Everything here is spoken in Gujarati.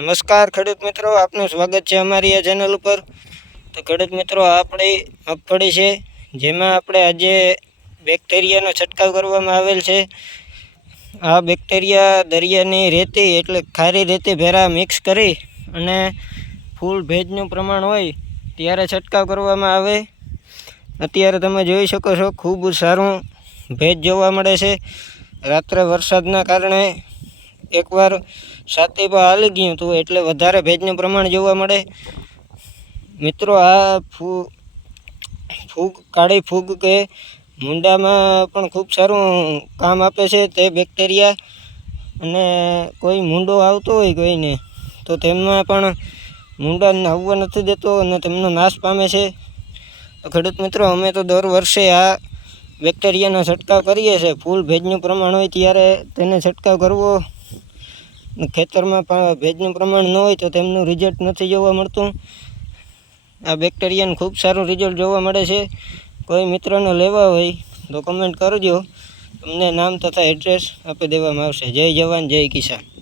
નમસ્કાર, ખેડૂત મિત્રો. આપનું સ્વાગત છે અમારી આ ચેનલ ઉપર. તો ખેડૂત મિત્રો, આપણી મગફળી છે, જેમાં આપણે આજે બેક્ટેરિયાનો છંટકાવ કરવામાં આવેલ છે. આ બેક્ટેરિયા દરિયાની રેતી એટલે ખારી રેતી ભેરા મિક્સ કરી અને ફૂલ ભેજનું પ્રમાણ હોય ત્યારે છંટકાવ કરવામાં આવે. અત્યારે તમે જોઈ શકો છો, ખૂબ સારું ભેજ જોવા મળે છે. રાત્રે વરસાદના કારણે એકવાર પર હાલી ગયું હતું એટલે વધારે ભેજનું પ્રમાણ જોવા મળે. મિત્રો, આ ફૂ, ફૂગ, કાળી ફૂગ કે મૂંડામાં પણ ખૂબ સારું કામ આપે છે તે બેક્ટેરિયા. અને કોઈ મૂંડો આવતો હોય કોઈને, તો તેમાં પણ મૂંડાને આવવા નથી દેતો અને તેમનો નાશ પામે છે. ખેડૂત મિત્રો, અમે તો દર વર્ષે આ બેક્ટેરિયાનો છંટકાવ કરીએ છીએ. ફૂલ ભેજનું પ્રમાણ હોય ત્યારે તેને છંટકાવ કરવો ખેતરમાં પણ ભેજનું પ્રમાણ ન હોય તો તેમનું રિઝલ્ટ નથી જોવા મળતું. આ બેક્ટેરિયાનું ખૂબ સારું રિઝલ્ટ જોવા મળે છે. કોઈ મિત્રોને લેવા હોય તો કમેન્ટ કરજો. તમને નામ તથા એડ્રેસ આપી દેવામાં આવશે. જય જવાન, જય કિસાન.